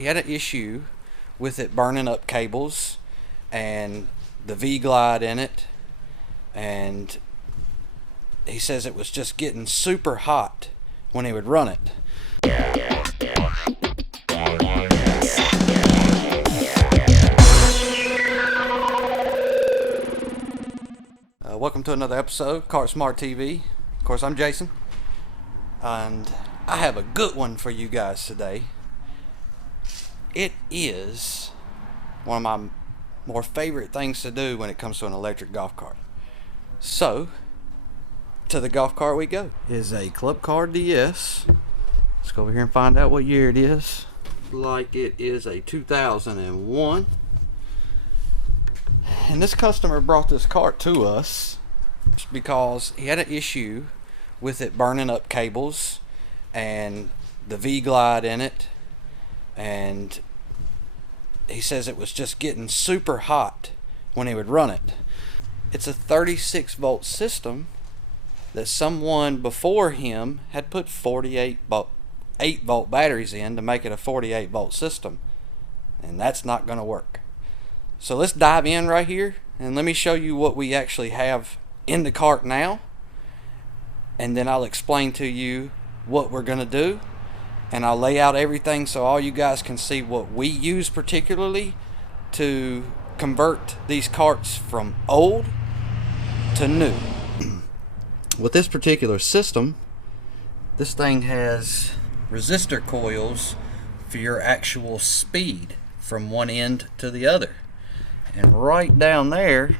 He had an issue with it burning up cables and the V-glide in it, and he says it was just getting super hot when he would run it. Welcome to another episode, Car Smart TV. Of course, I'm Jason, and I have a good one for you guys today. It is one of my more favorite things to do when it comes to an electric golf cart. So, to the golf cart we go. It is a Club Car DS. Let's go over here and find out what year it is. Like it is a 2001. And this customer brought this cart to us because he had an issue with it burning up cables and the V-glide in it, and he says it was just getting super hot when he would run it. It's a 36 volt system that someone before him had put 8 volt batteries in to make it a 48 volt system, and that's not going to work. So let's dive in right here and let me show you what we actually have in the cart now, and then I'll explain to you what we're going to do, and I'll lay out everything so all you guys can see what we use particularly to convert these carts from old to new. With this particular system, this thing has resistor coils for your actual speed from one end to the other. And right down there,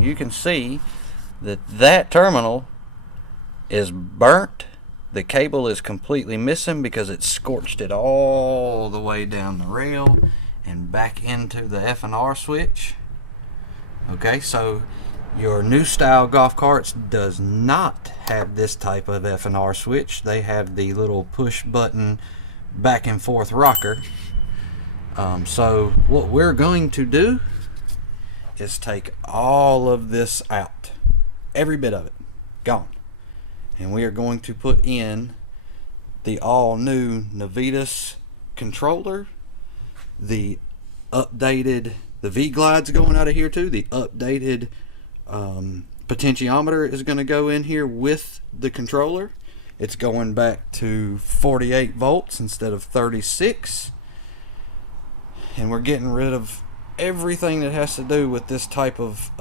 you can see that terminal is burnt. The cable is completely missing because it scorched it all the way down the rail and back into the F&R switch. Okay, so your new style golf carts does not have this type of F&R switch. They have the little push button back and forth rocker. So what we're going to do is take all of this out, every bit of it gone, and we are going to put in the all new Navitas controller, the V-glide's going out of here too, the updated potentiometer is going to go in here with the controller. It's going back to 48 volts instead of 36, and we're getting rid of everything that has to do with this type of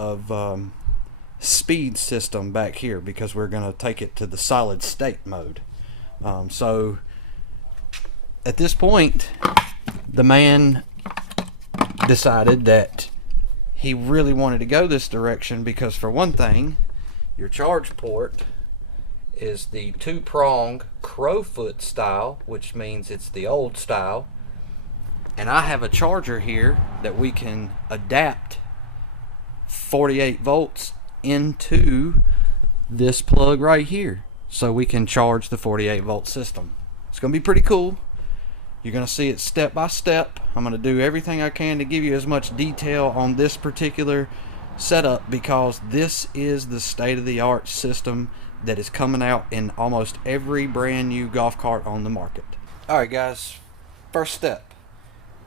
speed system back here, because we're going to take it to the solid state mode. So at this point, the man decided that he really wanted to go this direction because, for one thing, your charge port is the 2-prong crowfoot style, which means it's the old style. And I have a charger here that we can adapt 48 volts into this plug right here, so we can charge the 48 volt system. It's going to be pretty cool. You're going to see it step by step. I'm going to do everything I can to give you as much detail on this particular setup, because this is the state-of-the-art system that is coming out in almost every brand new golf cart on the market. Alright guys, first step,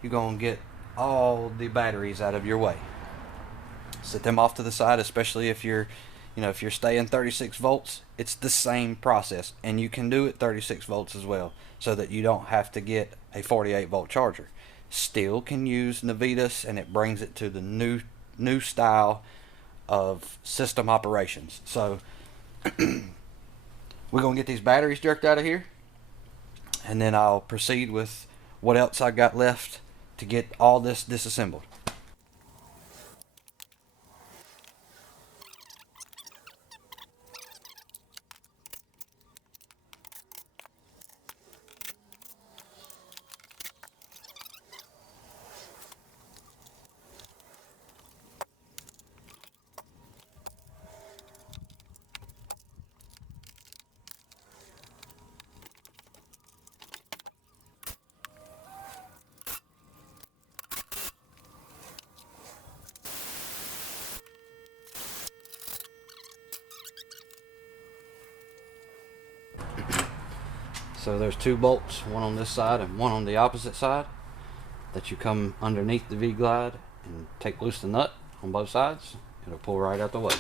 you're going to get all the batteries out of your way. Set them off to the side, especially if you're staying 36 volts. It's the same process, and you can do it 36 volts as well, so that you don't have to get a 48 volt charger. Still can use Navitas, and it brings it to the new style of system operations. So we're going to get these batteries jerked out of here, and then I'll proceed with what else I got left to get all this disassembled. So there's two bolts, one on this side and one on the opposite side. that you come underneath the V-glide and take loose the nut on both sides. It'll pull right out the way.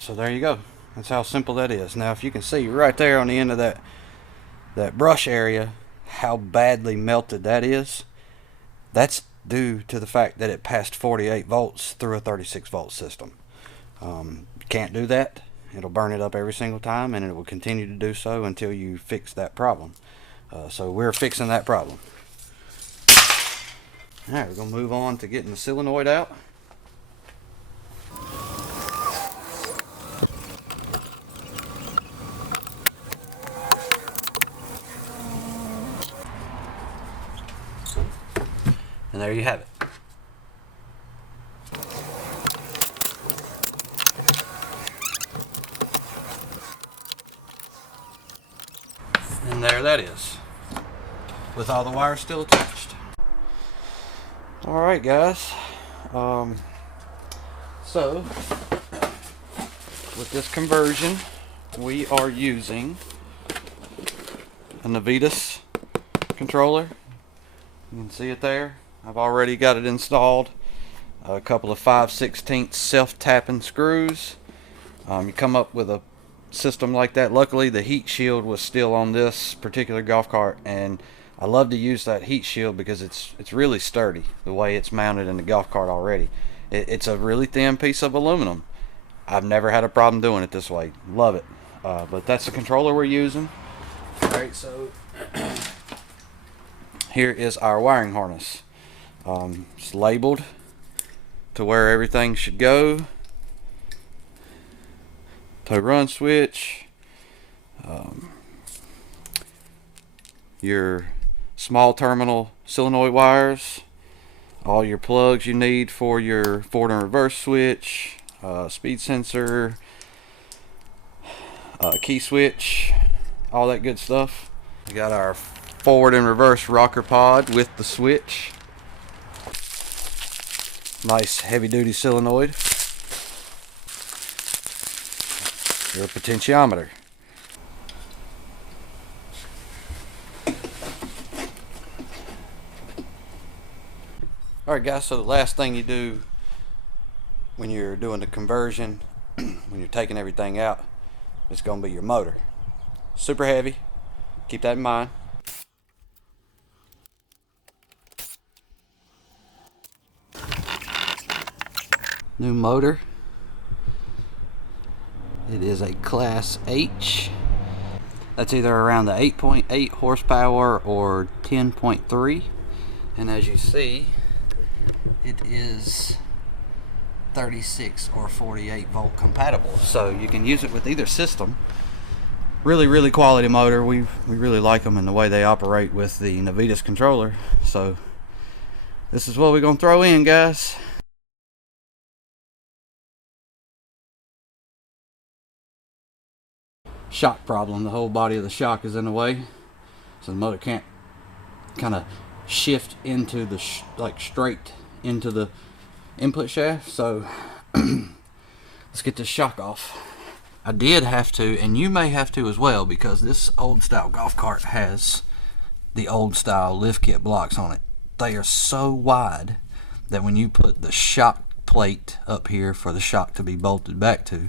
So there you go. That's how simple that is. Now if you can see right there on the end of that brush area how badly melted that is, that's due to the fact that it passed 48 volts through a 36 volt system. You can't do that. It'll burn it up every single time, and it will continue to do so until you fix that problem. So we're fixing that problem. Alright, we're going to move on to getting the solenoid out. And there you have it. And there that is, with all the wires still attached. Alright guys, so with this conversion we are using a Navitas controller. You can see it there. I've already got it installed. A couple of 5/16 self-tapping screws. You come up with a system like that. Luckily the heat shield was still on this particular golf cart, and I love to use that heat shield because it's really sturdy the way it's mounted in the golf cart already. It's a really thin piece of aluminum. I've never had a problem doing it this way. Love it. But that's the controller we're using. Alright, so here is our wiring harness. It's labeled to where everything should go. Tow run switch, your small terminal solenoid wires, all your plugs you need for your forward and reverse switch, speed sensor, key switch, all that good stuff. We got our forward and reverse rocker pod with the switch. Nice heavy duty solenoid. Your potentiometer. Alright guys, so the last thing you do when you're doing the conversion, when you're taking everything out, is going to be your motor. Super heavy, keep that in mind. New motor. It is a Class H. That's either around the 8.8 horsepower or 10.3. And as you see, it is 36 or 48 volt compatible. So you can use it with either system. Really quality motor. We really like them in the way they operate with the Navitas controller. So this is what we're going to throw in, guys. Shock problem. The whole body of the shock is in the way, so the motor can't kind of shift into the like straight into the input shaft. So let's get this shock off. I did have to, and you may have to as well, because this old style golf cart has the old style lift kit blocks on it. They are so wide that when you put the shock plate up here for the shock to be bolted back to,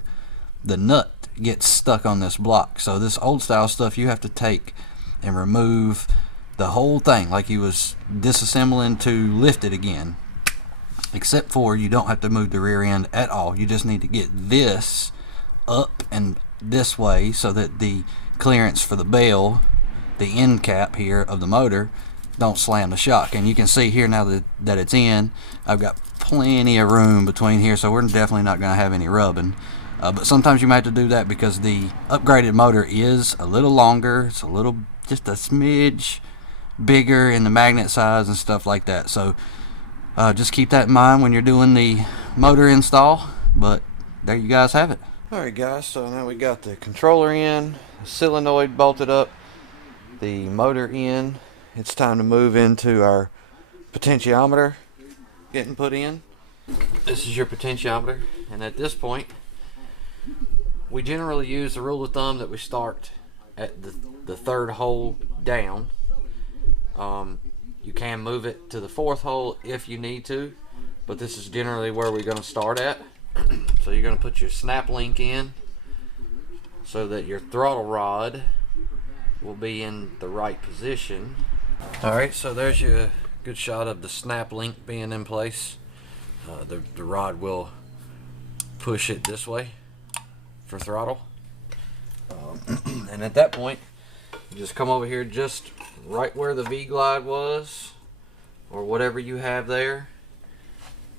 the nut gets stuck on this block. So this old style stuff, you have to take and remove the whole thing like you was disassembling to lift it again, except for you don't have to move the rear end at all. You just need to get this up and this way so that the clearance for the bell, the end cap here of the motor, don't slam the shock. And you can see here now that it's in, I've got plenty of room between here, so we're definitely not going to have any rubbing. But sometimes you might have to do that because the upgraded motor is a little longer. It's a little, just a smidge bigger in the magnet size and stuff like that. So just keep that in mind when you're doing the motor install. But there you guys have it. Alright guys, so now we got the controller in, the solenoid bolted up, the motor in. It's time to move into our potentiometer getting put in. This is your potentiometer, and at this point we generally use the rule of thumb that we start at the third hole down. You can move it to the fourth hole if you need to, but this is generally where we're going to start at. So you're going to put your snap link in so that your throttle rod will be in the right position. Alright, so there's your good shot of the snap link being in place. The rod will push it this way for throttle. And at that point, you just come over here just right where the V-glide was, or whatever you have there.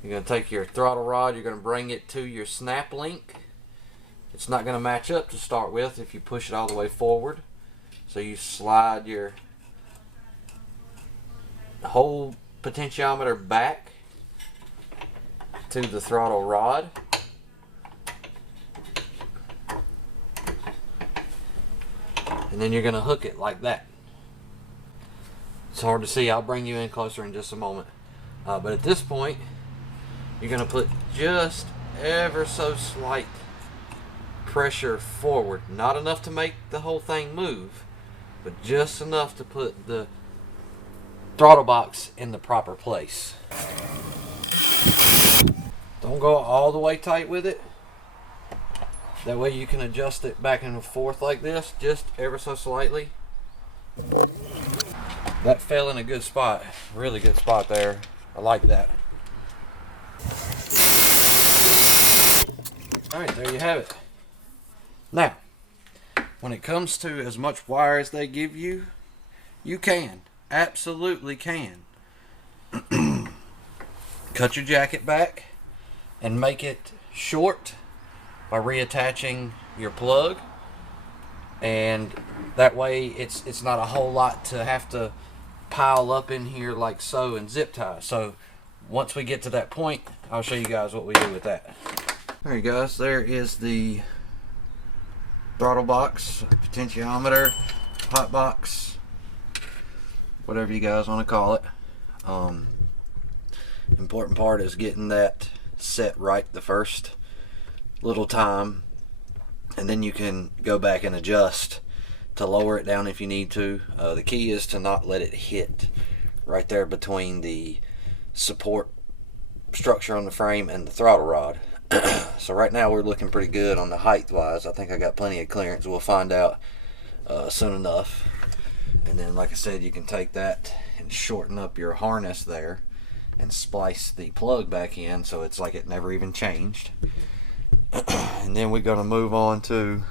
You're going to take your throttle rod, you're going to bring it to your snap link. It's not going to match up to start with if you push it all the way forward. So you slide your whole potentiometer back to the throttle rod. And then you're going to hook it like that. It's hard to see. I'll bring you in closer in just a moment. But at this point, you're going to put just ever so slight pressure forward. Not enough to make the whole thing move, but just enough to put the throttle box in the proper place. Don't go all the way tight with it. That way you can adjust it back and forth like this, just ever so slightly. That fell in a good spot, really good spot there. I like that. Alright, there you have it. Now, when it comes to as much wire as they give you, you can, absolutely can. Cut your jacket back and make it short by reattaching your plug, and that way it's not a whole lot to have to pile up in here like so and zip tie. So once we get to that point, I'll show you guys what we do with that. Alright guys, there is the throttle box, potentiometer, hot box, whatever you guys want to call it. Important part is getting that set right the first little time, and then you can go back and adjust to lower it down if you need to. The key is to not let it hit right there between the support structure on the frame and the throttle rod. So right now we're looking pretty good on the height wise. I think I got plenty of clearance. We'll find out soon enough. And then like I said, you can take that and shorten up your harness there and splice the plug back in so it's like it never even changed. And then we're going to move on to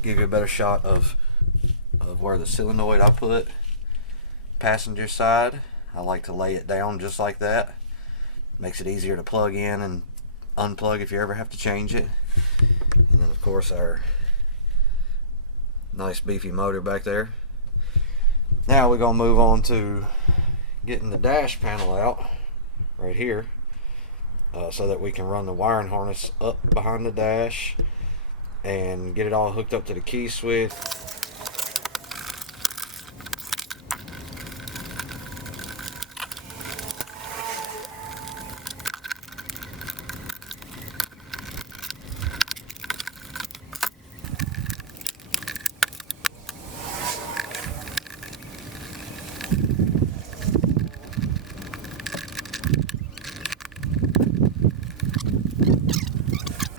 give you a better shot of where the solenoid I put. Passenger side, I like to lay it down just like that. Makes it easier to plug in and unplug if you ever have to change it. And then of course our nice beefy motor back there. Now we're going to move on to getting the dash panel out right here. So that we can run the wiring harness up behind the dash and get it all hooked up to the key switch.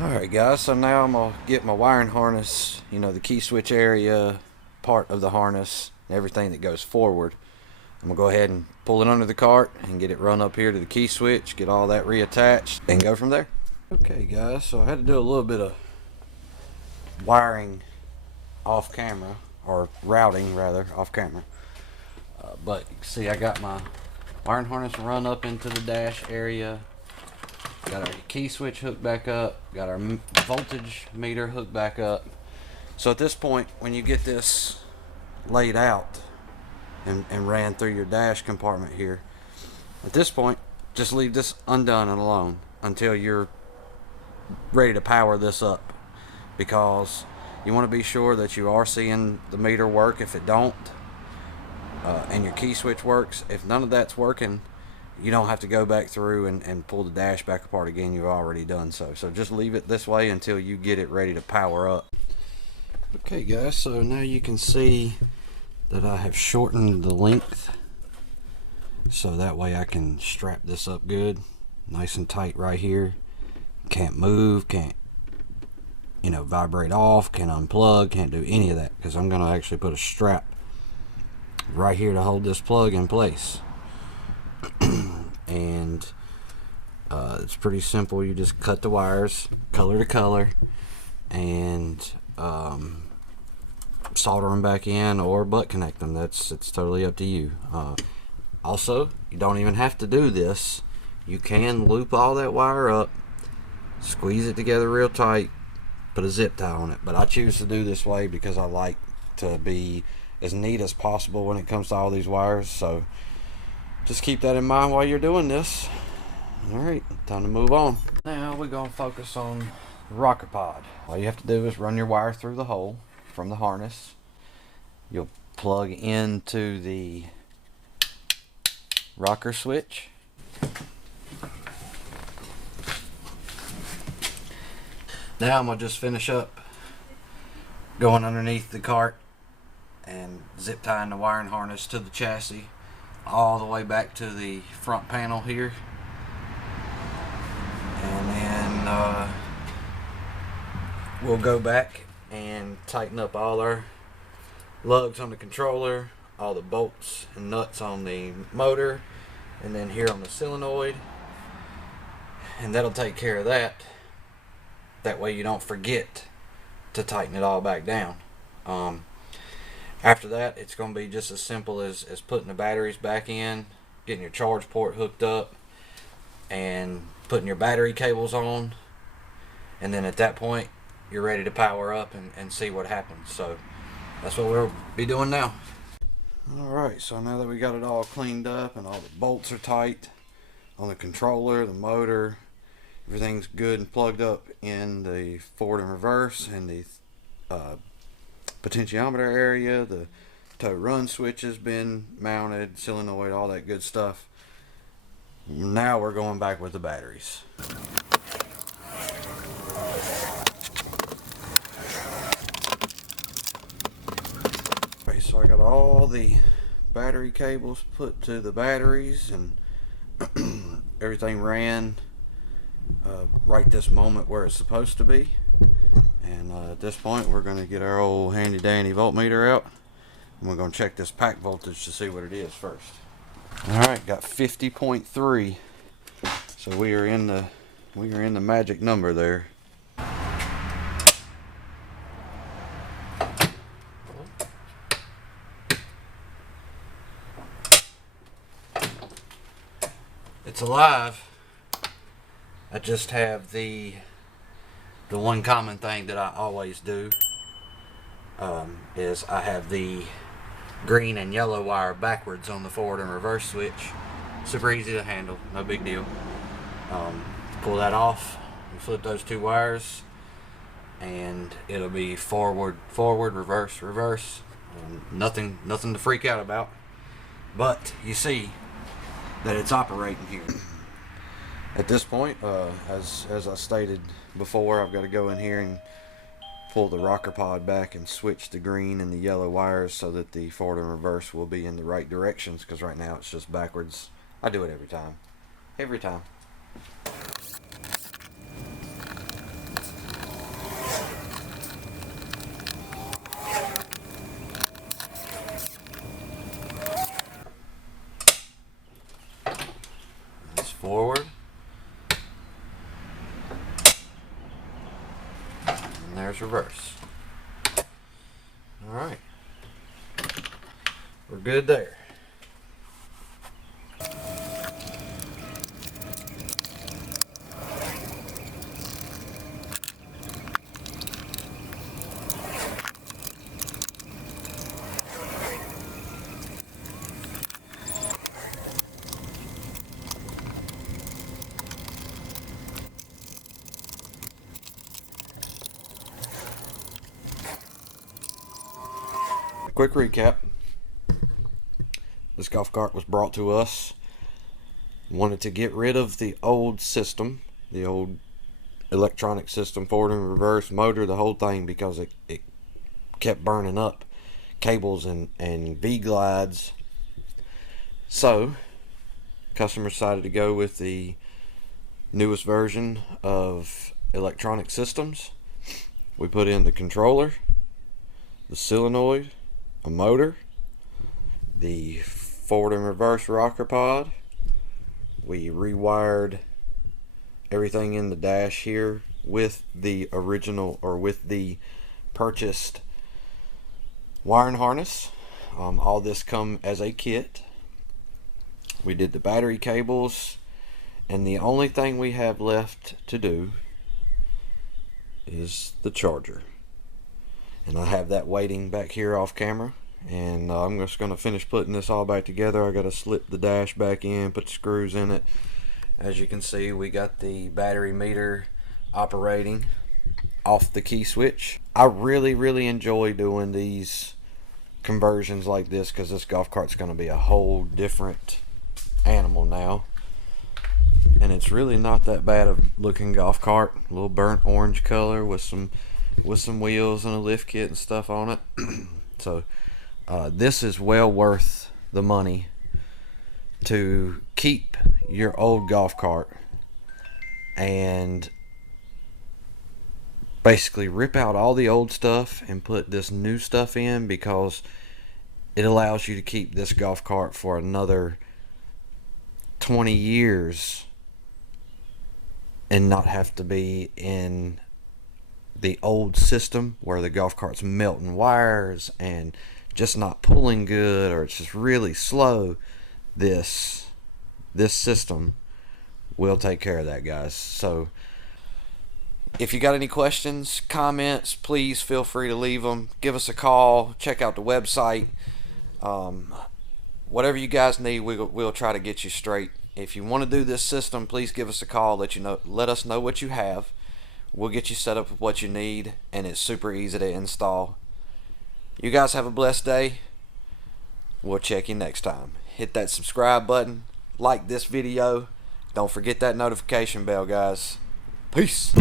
Alright guys, so now I'm going to get my wiring harness, you know, the key switch area, part of the harness, everything that goes forward. I'm going to go ahead and pull it under the cart and get it run up here to the key switch, get all that reattached, and go from there. Okay guys, so I had to do a little bit of wiring off camera, or routing rather, off camera. But you can see I got my wiring harness run up into the dash area. Got our key switch hooked back up, got our voltage meter hooked back up. So at this point, when you get this laid out and ran through your dash compartment here, at this point, just leave this undone and alone until you're ready to power this up, because you want to be sure that you are seeing the meter work. If it don't, and your key switch works, if none of that's working, you don't have to go back through and pull the dash back apart again. You've already done so. So just leave it this way until you get it ready to power up. Okay guys, so now you can see that I have shortened the length so that way I can strap this up good, nice and tight right here. Can't move, can't vibrate off, can't unplug, can't do any of that, because I'm going to actually put a strap right here to hold this plug in place. And it's pretty simple. You just cut the wires color to color and solder them back in or butt connect them. It's totally up to you. Also, you don't even have to do this. You can loop all that wire up, squeeze it together real tight, put a zip tie on it, but I choose to do this way because I like to be as neat as possible when it comes to all these wires. So just keep that in mind while you're doing this. Alright, time to move on. Now we're going to focus on the rocker pod. All you have to do is run your wire through the hole from the harness. You'll plug into the rocker switch. Now I'm going to just finish up going underneath the cart and zip tying the wiring harness to the chassis all the way back to the front panel here. And then we'll go back and tighten up all our lugs on the controller, all the bolts and nuts on the motor, and then here on the solenoid, and that'll take care of that. That way you don't forget to tighten it all back down. After that, it's going to be just as simple as putting the batteries back in, getting your charge port hooked up, and putting your battery cables on. And then at that point, you're ready to power up and see what happens. So that's what we'll be doing now. Alright, so now that we got it all cleaned up and all the bolts are tight on the controller, the motor, everything's good and plugged up in the forward and reverse and the potentiometer area, the tow run switch has been mounted, solenoid, all that good stuff. Now we're going back with the batteries. Okay, so I got all the battery cables put to the batteries and everything ran right this moment where it's supposed to be. And at this point we're going to get our old handy dandy voltmeter out and we're going to check this pack voltage to see what it is first. Alright, got 50.3, so we are in the magic number there. It's alive. I just have the one common thing that I always do is I have the green and yellow wire backwards on the forward and reverse switch. Super easy to handle, no big deal. Pull that off, you flip those two wires, and it'll be forward, forward, reverse, reverse. Nothing to freak out about. But you see that it's operating here. At this point, as I stated before, I've got to go in here and pull the rocker pod back and switch the green and the yellow wires so that the forward and reverse will be in the right directions, because right now it's just backwards. I do it every time. Every time. That's forward. And there's reverse. Alright. We're good there. Quick recap. This golf cart was brought to us. Wanted to get rid of the old system, the old electronic system, forward and reverse, motor, the whole thing, because it kept burning up cables and V glides. So customer decided to go with the newest version of electronic systems. We put in the controller, the solenoid, a motor, the forward and reverse rocker pod. We rewired everything in the dash here with the original, or with the purchased wiring harness. All this come as a kit. We did the battery cables, and the only thing we have left to do is the charger. And I have that waiting back here off camera, and I'm just going to finish putting this all back together. I got to slip the dash back in, put the screws in it. As you can see, we got the battery meter operating off the key switch. I really enjoy doing these conversions like this, because this golf cart's going to be a whole different animal now. And it's really not that bad of looking golf cart. A little burnt orange color with some wheels and a lift kit and stuff on it. So this is well worth the money to keep your old golf cart and basically rip out all the old stuff and put this new stuff in, because it allows you to keep this golf cart for another 20 years and not have to be in the old system where the golf cart's melting wires and just not pulling good, or it's just really slow. This system will take care of that, guys. So if you got any questions, comments, please feel free to leave them. Give us a call. Check out the website. Whatever you guys need, we'll try to get you straight. If you want to do this system, please give us a call. Let us know what you have. We'll get you set up with what you need, and it's super easy to install. You guys have a blessed day. We'll check you next time. Hit that subscribe button. Like this video. Don't forget that notification bell, guys. Peace.